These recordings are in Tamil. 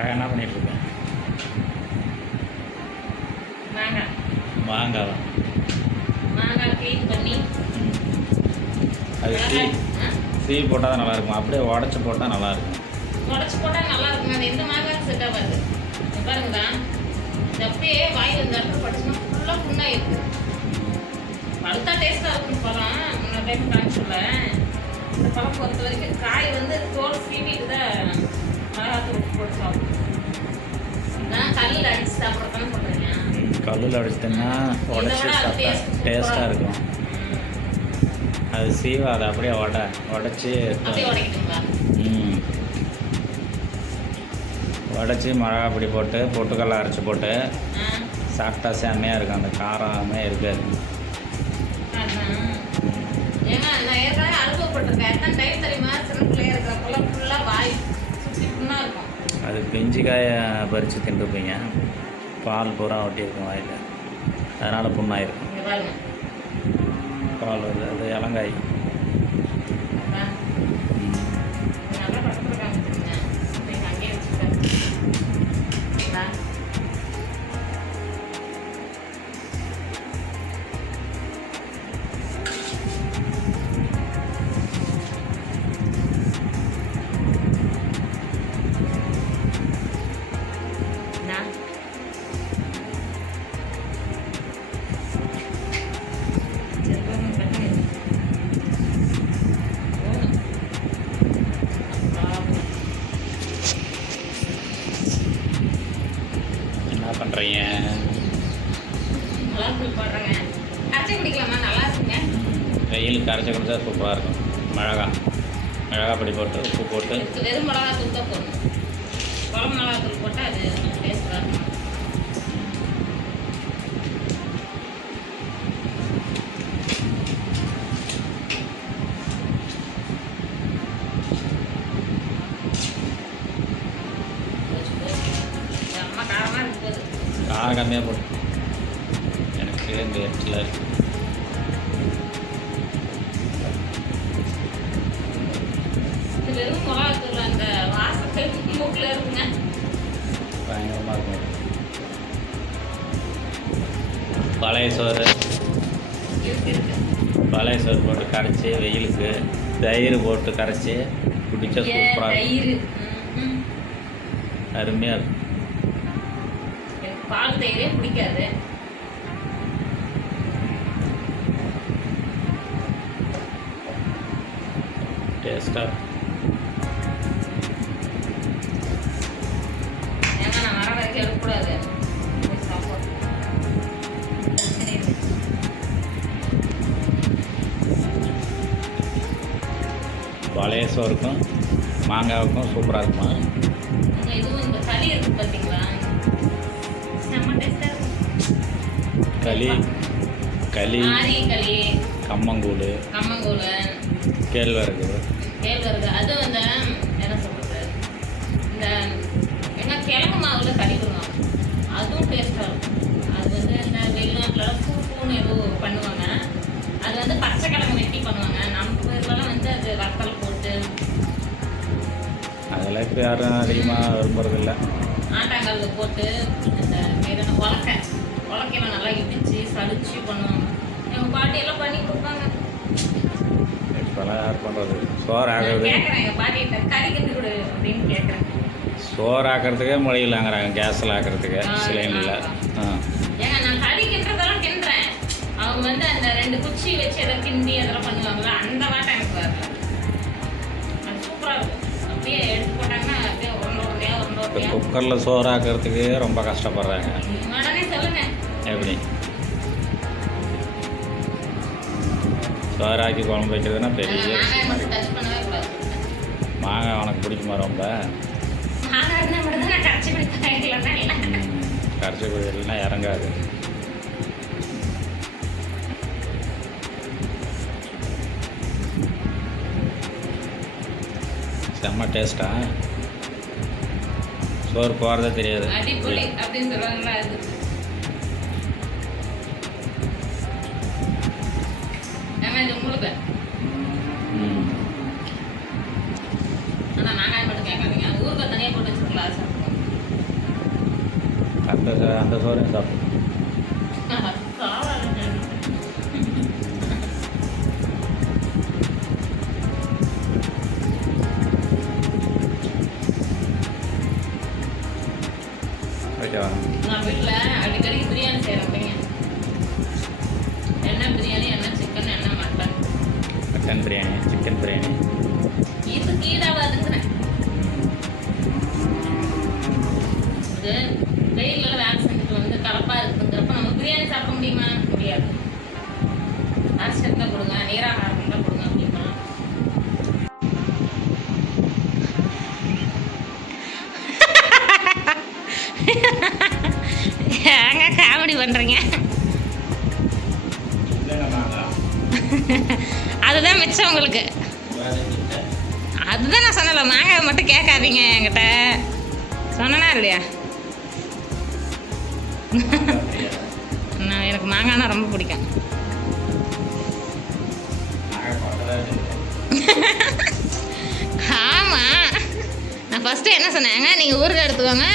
நான் என்ன பண்ணிட்டு இருக்கேன் மாங்காய். மாங்காய் மாங்காய் க்ளீன் பண்ணி அது சீ சீ போட்டால் தான் நல்லாயிருக்கும். அப்படியே உடச்சி போட்டால் நல்லாயிருக்கும். உடச்சி போட்டால் நல்லா இருக்குங்க அது எந்த மாங்காய் செட் ஆகாது. இங்க பாருங்கடா. இது அப்படியே வாயில் இந்த இடத்துல பட்டுச்சுன்னா ஃபுல்லாக புண்ணாக இருக்கு பழுத்தா டேஸ்ட்டாக இருக்கும் பழம் முன்ன டைம் காமிச்சுல இந்த பழம் பொறுத்த வரைக்கும் காய் வந்து தோல் சீவிட்டு தான் கல்லில் அடிச்சு சாப்பிட்றதானே சொல்கிறீங்க கல்லில் அடிச்சிட்டேன்னா உடச்சி சாப்பிட்டா டேஸ்ட்டாக இருக்கும். அது சீவாது அப்படியே உட உடச்சி ம். உடச்சி மிளகா பொடி போட்டு பொட்டுக்கடலை அரைச்சி போட்டு சாப்பிட்டா செம்மையாக இருக்கும். அந்த காரமே இருக்காது. நான் ஏற்கனவே அனுபவப்பட்டிருக்கேன். எத்தனை டைம் தெரியுமா? சின்ன பிள்ளையா இருக்கிறப்பெல்லாம் அது பிஞ்சு காயை பறித்து தின்றுப்பீங்க. பால் பூரா ஒட்டியிருக்கும் வாயில். அதனால் புண்ணாயிருக்கும் பால் அது அது இளங்காய் என்ன பண்ணுறீங்க மிளகாத்தூள் போடுறேங்க. அரைச்சி குடிக்கலாமா? நல்லா இருக்குங்க. வெயிலுக்கு அரைச்சி கொடுத்தா சூப்பராக இருக்கும். மிளகா. மிளகா பொடி போட்டு உப்பு போட்டு. இதுக்கு வெறும் மிளகாத்தூள் தான் போடணும். குழம்பு மிளகாத்தூள் போட்டால் அது டேஸ்ட்டாக இருக்கும். இது வெறும் மிளகாத்தூள் அந்த வாசத்தை மூக்கில் இருக்குங்க. பயங்கரமாக இருக்கும். பழைய சோறு. பழைய சோறு போட்டு கரைச்சி வெயிலுக்கு தயிர் போட்டு கரைச்சி குடித்தா சூப்பராக இருக்கும். அருமையாக இருக்கும். பால் தயிரே பிடிக்காது. டேஸ்ட்டாக பழைய சோறுக்கும் மாங்காவுக்கும் சூப்பராக இருக்குமா? களி களி களி கம்மங்கூழ் கம்மங்கூழ் கேழ்வரகு. கேழ்வரகு. அதுவும் கொடு அப்படின்னு கேட்குறேன் சோறு ஆக்கிறதுக்கே முடியலங்கிறாங்க கேஸில் ஆக்கிறதுக்கு சிலிண்டரில் ஆ. அவங்க வந்து அந்த ரெண்டு குச்சி வச்சு எதை கிண்டி அதெல்லாம் பண்ணுவாங்கல்ல அந்த வாட்டம் எனக்கு வரல அது சூப்பராக இருக்கும். அப்படியே எடுத்து போட்டாங்கன்னா அப்படியே உருண்டை உருண்டையா உருண்டை இப்போ உருண்டையா. குக்கரில் சோறு ஆக்கிறதுக்கு ரொம்ப கஷ்டப்படுறாங்க. உடனே சொல்லுங்க. எப்படி? சோறு ஆக்கி குழம்பு வைக்கிறதுனா பெரிய மாங்காய் விஷயம் உனக்கு பிடிக்குமா ரொம்ப? கரைச்சி குடிக்கலாம் இறங்காது. செம்ம டேஸ்டா சோறு போகிறதே தெரியாது. அடிப்பொலி அப்படின்னு சொல்லுவாங்களா அது ஏங்க இது உங்களுக்கு ம் ஆனால் மாங்காய் மட்டும் கேட்காதீங்க அது ஊருக்கு தனியாக போட்டு வச்சுருக்கலாம் சாப்பிடுவோம் அந்த ச- அந்த சோறையும் சாப்பிடும் காவாங்க ஓகேவா நான் வீட்டில் அடிக்கடி பிரியாணி செய்கிறேன் பையன் மட்டன் பிரியாணி சிக்கன் பிரியாணி. வெயிலில் வேலை செஞ்சுட்டு வந்து கலப்பாக இருக்குங்கிறப்ப நம்ம பிரியாணி சாப்பிட முடியுமா? முடியாது. அரிசி இருந்தால் கொடுங்க நீராகாரம் இருந்தால் கொடுங்க அப்படிமா ஏங்க காமெடி பண்ணுறீங்க அதுதான் உங்களுக்கு. அதுதான் நான் சொன்னல மாங்காய் மட்டும் கேட்காதீங்க என்கிட்ட. சொன்னனா இல்லையா? நான் எனக்கு மாங்காய்னா ரொம்ப பிடிக்கும். ஆமாம் நான் ஃபஸ்ட்டு என்ன சொன்னாங்க நீங்கள் ஊருக்கு எடுத்துக்கோங்க.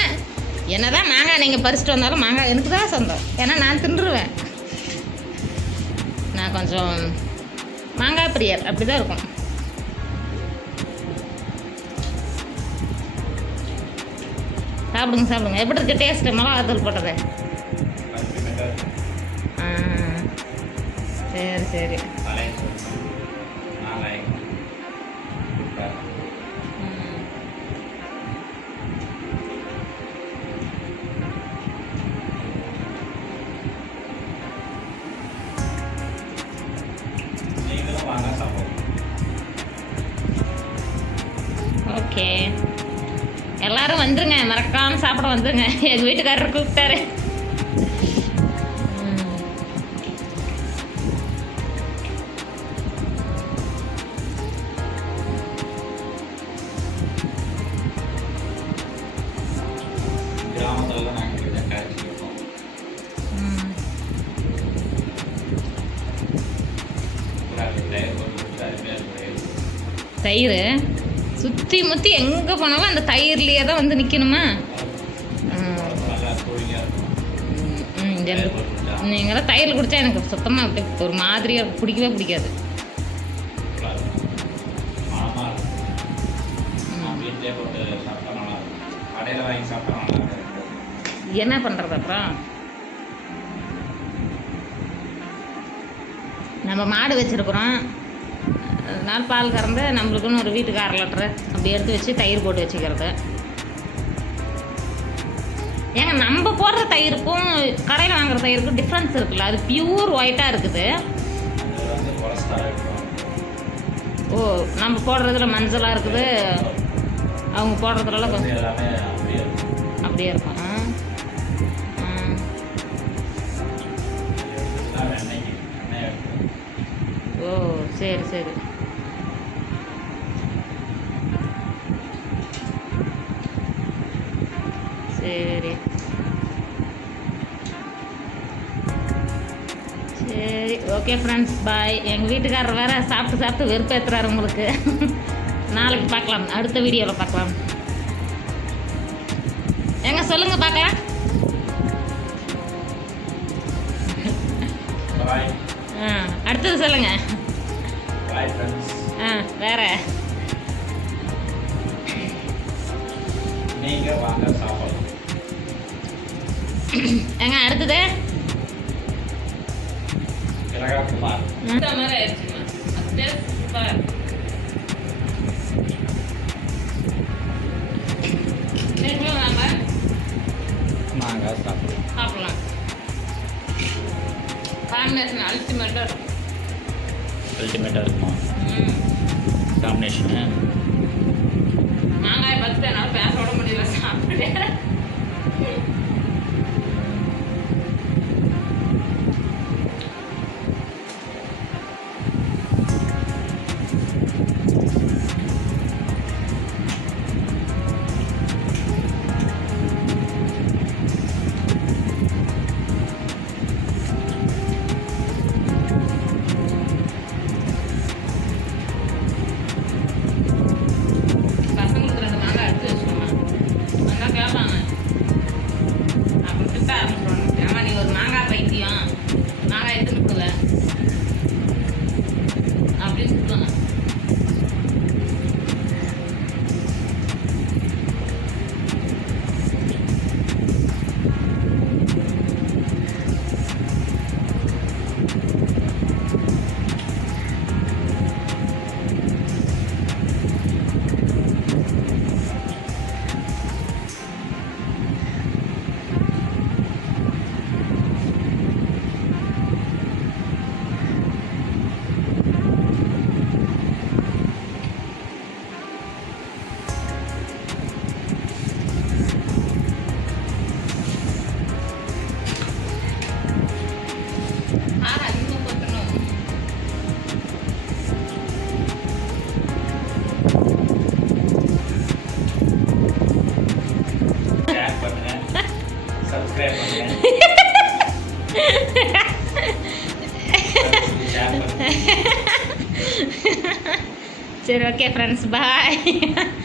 என்னதான் மாங்காய் நீங்கள் பறிச்சுட்டு வந்தாலும் மாங்காய் எனக்கு தான் சொந்தம். ஏன்னா நான் தின்றுவேன். நான் கொஞ்சம் மாங்காய் பிரியர் அப்படி தான் இருக்கும். சாப்பிடுங்க சாப்பிடுங்க. எப்படி இருக்கு டேஸ்ட்டு மிளகாத்தூள் போட்டது. ஆ சரி சரி. வந்துருங்க. மறக்காம சாப்பிட வந்துருங்க. எங்க வீட்டுக்காரர் கூப்பிட்டாரு. தயிர். சுற்றி முற்றி எங்கே போனாலும் அந்த தயிர்லேயே தான் வந்து நிற்கணுமா நல்லா நீங்களாம் தயிர் குடித்தா எனக்கு சுத்தமாக அப்படியே ஒரு மாதிரியாக இருக்கும். பிடிக்கவே பிடிக்காது. என்ன பண்ணுறது அப்புறம்? நம்ம மாடு வச்சுருக்குறோம். அதனால பால் கறந்து நம்மளுக்குன்னு ஒரு வீட்டுக்கு அரை லிட்டரு அப்படி எடுத்து வச்சு தயிர் போட்டு வச்சுக்கிறது. ஏங்க நம்ம போடுற தயிருக்கும் கடையில் வாங்குற தயிருக்கும் டிஃப்ரென்ஸ் இருக்குல்ல. அது பியூர் ஒயிட்டாக இருக்குது. ஓ நம்ம போடுறதுல மஞ்சளாக இருக்குது. அவங்க போடுறதுலலாம் கொஞ்சம் அப்படியே இருக்கும். ஓ சரி சரி. சரி சரி ஓகே ஃப்ரெண்ட்ஸ் பாய் எங்கள் வீட்டுக்காரர் வேற சாப்பிட்டு சாப்பிட்டு வெறுப்பேற்றுறாரு உங்களுக்கு நாளைக்கு பார்க்கலாம் அடுத்த வீடியோவில் பார்க்கலாம் ஏங்க சொல்லுங்கள் பார்க்கலாம் அடுத்தது ஃப்ரெண்ட்ஸ் ஆ வேற நீங்கள் வாங்க சாப்பிடலாம் ஏங்க அடுத்தது? சாப்பிடலாம் காம்பினேஷன் அல்டிமேட்டாக இருக்கும் அல்டிமேட்டாக இருக்குமா காம்பினேஷனு மாங்காய் பத்து என்னால் பேச விட முடியல. சாப்பிட்டு பண்ணுங்க சரி ஓகே ஃப்ரெண்ட்ஸ் பாய்